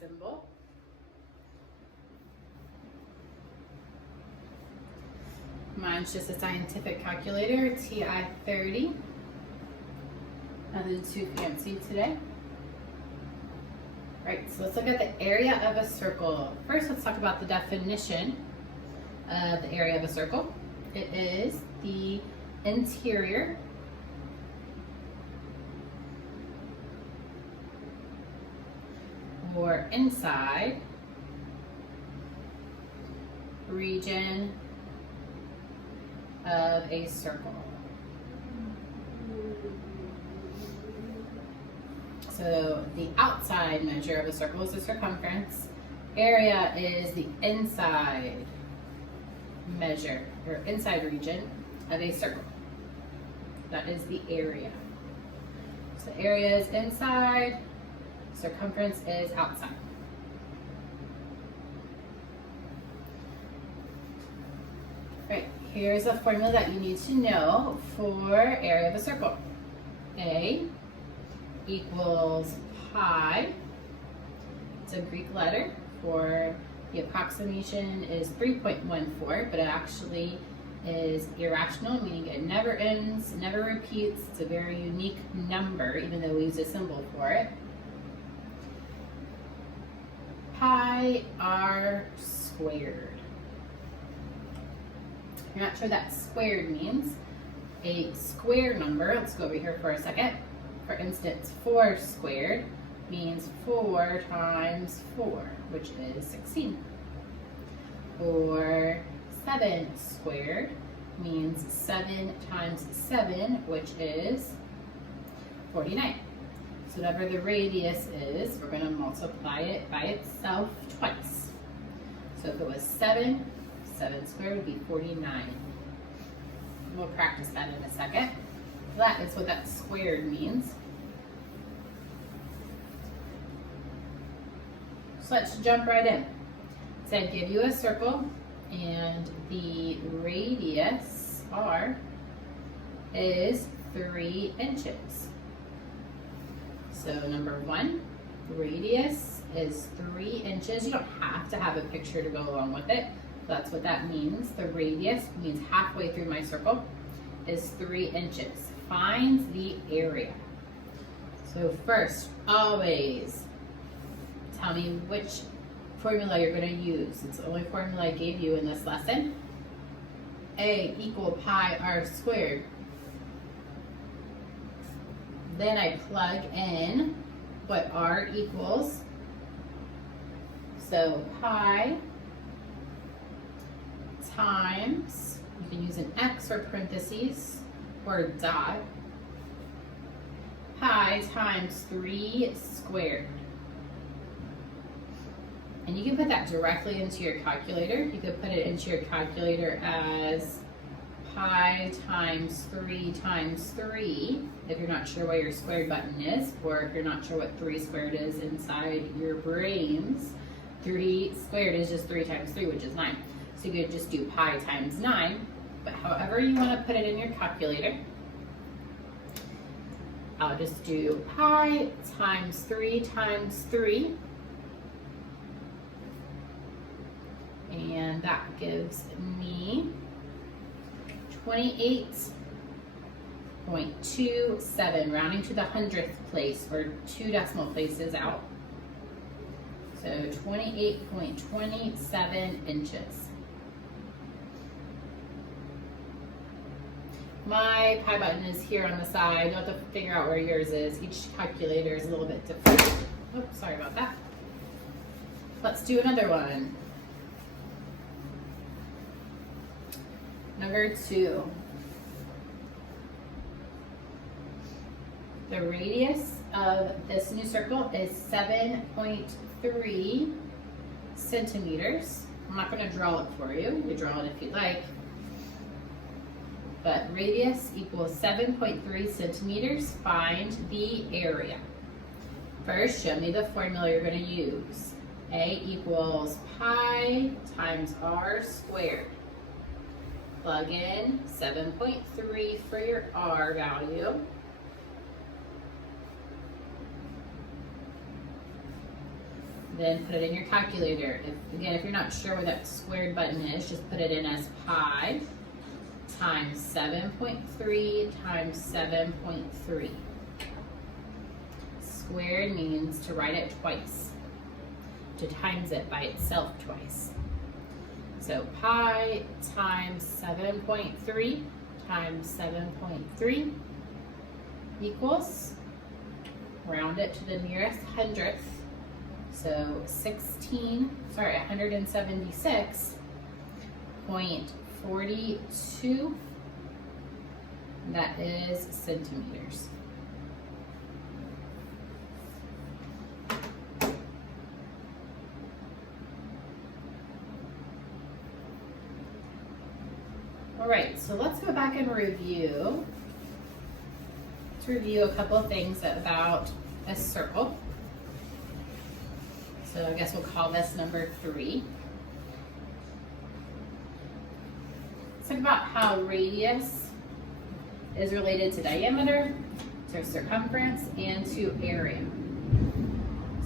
symbol. Mine's just a scientific calculator, TI-30. Nothing too fancy today. Right, so let's look at the area of a circle. First, let's talk about the definition of the area of a circle. It is the interior or inside region of a circle. So the outside measure of a circle is the circumference. Area is the inside measure or inside region of a circle. That is the area. So area is inside, circumference is outside. Right, here's a formula that you need to know for area of a circle. A equals pi. It's a Greek letter. For the approximation is 3.14, but it actually is irrational, meaning it never ends, never repeats. It's a very unique number, even though we use a symbol for it. Pi r squared. If you're not sure what that squared means, a square number, let's go over here for a second. For instance, 4 squared means 4 times 4, which is 16. Or 7 squared means 7 times 7, which is 49. So whatever the radius is, we're going to multiply it by itself twice. So if it was 7, 7 squared would be 49. We'll practice that in a second. That is what that squared means. So let's jump right in. So I give you a circle and the radius r is 3 inches. So number 1, radius is 3 inches. You don't have to have a picture to go along with it. That's what that means. The radius means halfway through my circle is 3 inches. Find the area. So first, always tell me which formula you're going to use. It's the only formula I gave you in this lesson. A equal pi r squared. Then I plug in what r equals. So pi times, you can use an X or parentheses or a dot, pi times 3 squared. And you can put that directly into your calculator. You could put it into your calculator as pi times 3 times 3, if you're not sure what your squared button is, or if you're not sure what 3 squared is inside your brains. 3 squared is just 3 times 3, which is 9. So you could just do pi times 9, but however you want to put it in your calculator. I'll just do pi times 3 times 3. And that gives me 28.27, rounding to the 100th place, or 2 decimal places out. So 28.27 inches. My pi button is here on the side. You'll have to figure out where yours is. Each calculator is a little bit different. Oh, sorry about that. Let's do another one. Number 2. The radius of this new circle is 7.3 centimeters. I'm not going to draw it for you. You can draw it if you'd like. But radius equals 7.3 centimeters. Find the area. First, show me the formula you're going to use. A equals pi times r squared. Plug in 7.3 for your r value. Then put it in your calculator. If you're not sure where that squared button is, just put it in as pi times 7.3 times 7.3. Squared means to write it twice, to times it by itself twice. So pi times 7.3 times 7.3 equals, round it to the nearest hundredth, so 176.42, that is centimeters. All right, so let's go back and review. Let's review a couple of things about a circle. So I guess we'll call this number 3. Let's talk about how radius is related to diameter, to circumference, and to area.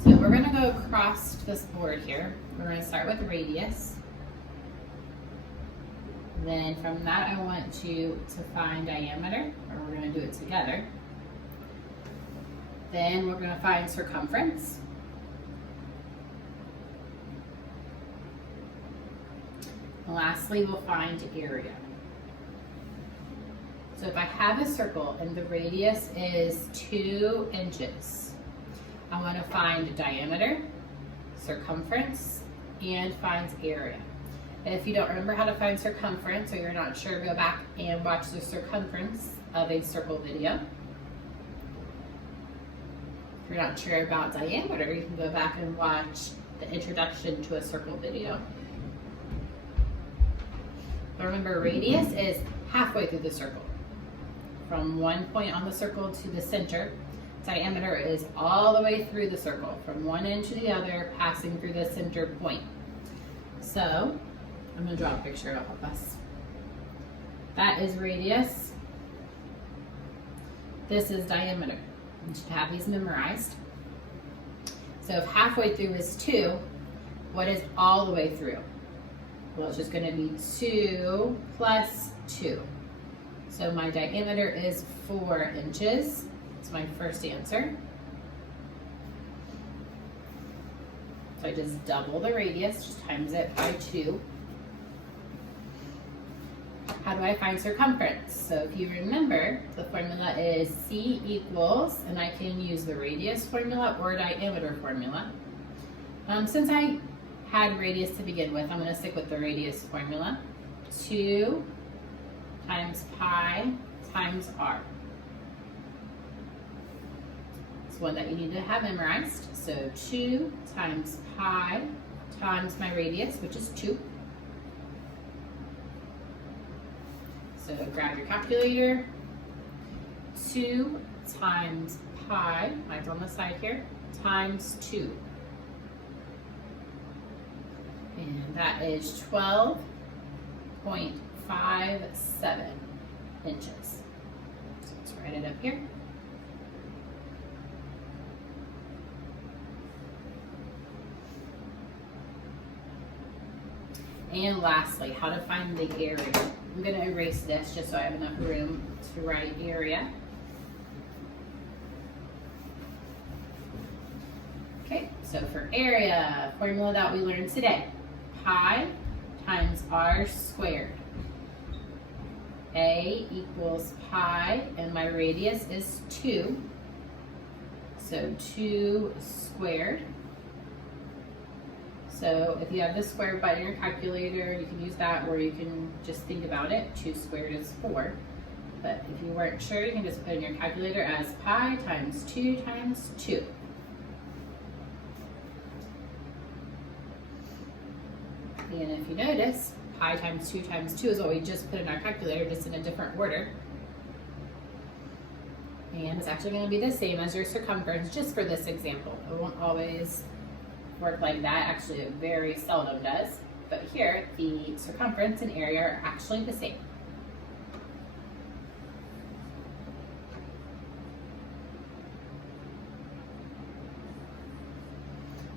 So we're going to go across this board here. We're going to start with radius. Then from that, I want you to find diameter, or we're going to do it together. Then we're going to find circumference. And lastly, we'll find area. So if I have a circle and the radius is 2 inches, I want to find diameter, circumference, and find area. If you don't remember how to find circumference, or you're not sure, go back and watch the circumference of a circle video. If you're not sure about diameter, you can go back and watch the introduction to a circle video. But remember, radius is halfway through the circle. From one point on the circle to the center. Diameter is all the way through the circle, from one end to the other, passing through the center point. So, I'm going to draw a picture to help us. That is radius. This is diameter. You should have these memorized. So if halfway through is 2, what is all the way through? Well, it's just going to be 2 plus 2. So my diameter is 4 inches. That's my first answer. So I just double the radius, just times it by 2. How do I find circumference? So if you remember, the formula is C equals, and I can use the radius formula or diameter formula. Since I had radius to begin with, I'm going to stick with the radius formula. 2 times pi times r. It's one that you need to have memorized. So 2 times pi times my radius, which is 2. So grab your calculator. 2 times pi, mine's on the side here, times 2. And that is 12.57 inches. So let's write it up here. And lastly, how to find the area. I'm going to erase this just so I have enough room to write area. Okay, so for area, formula that we learned today. Pi times r squared. A equals pi, and my radius is 2. So 2 squared. So if you have the square button in your calculator, you can use that, or you can just think about it. 2 squared is 4. But if you weren't sure, you can just put in your calculator as pi times 2 times 2. And if you notice, pi times 2 is what we just put in our calculator, just in a different order. And it's actually going to be the same as your circumference, just for this example. It won't always work like that. Actually, it very seldom does. But here, the circumference and area are actually the same.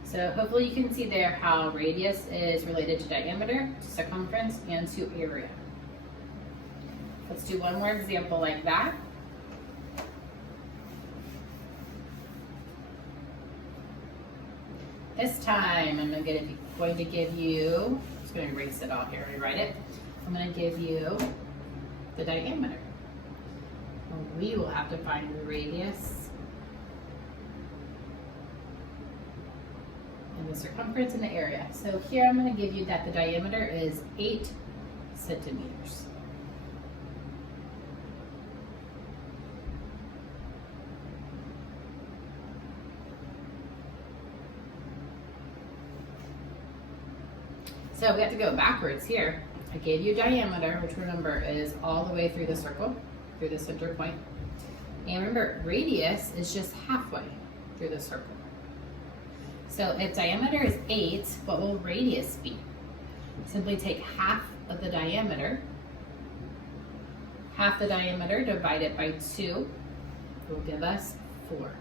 So hopefully you can see there how radius is related to diameter, to circumference, and to area. Let's do one more example like that. This time I'm going to give you, I'm just going to erase it all here and write it. I'm going to give you the diameter. We will have to find the radius and the circumference and the area. So here I'm going to give you that the diameter is 8 centimeters. So we have to go backwards here. I gave you diameter, which remember is all the way through the circle, through the center point. And remember, radius is just halfway through the circle. So if diameter is 8, what will radius be? Simply take half of the diameter. Half the diameter divided by 2 will give us 4.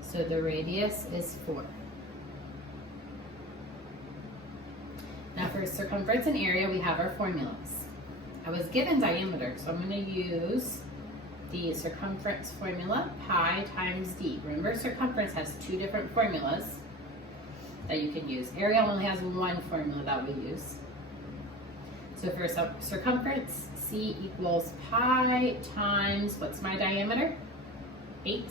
So the radius is 4. Now for circumference and area, we have our formulas. I was given diameter, so I'm going to use the circumference formula, pi times d. Remember, circumference has 2 different formulas that you can use. Area only has 1 formula that we use. So for circumference, c equals pi times, what's my diameter? 8.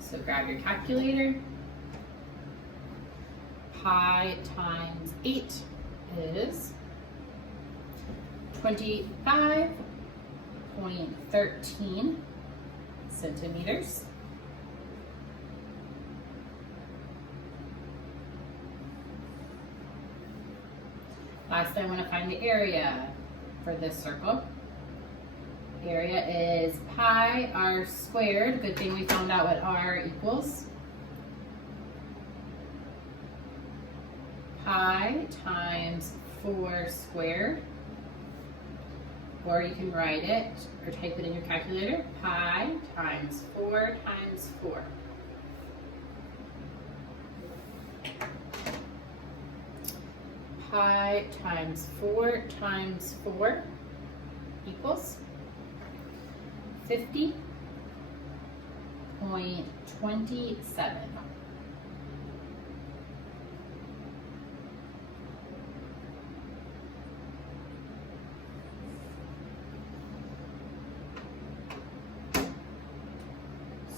So grab your calculator. Pi times 8 is 25.13 centimeters. Last, I want to find the area for this circle. Area is pi r squared. Good thing we found out what r equals. Pi times 4 squared, or you can write it or type it in your calculator, pi times 4 times 4. Pi times 4 times 4 equals 50.27.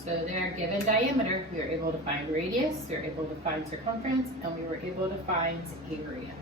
So there, given diameter, we were able to find radius, we were able to find circumference, and we were able to find area.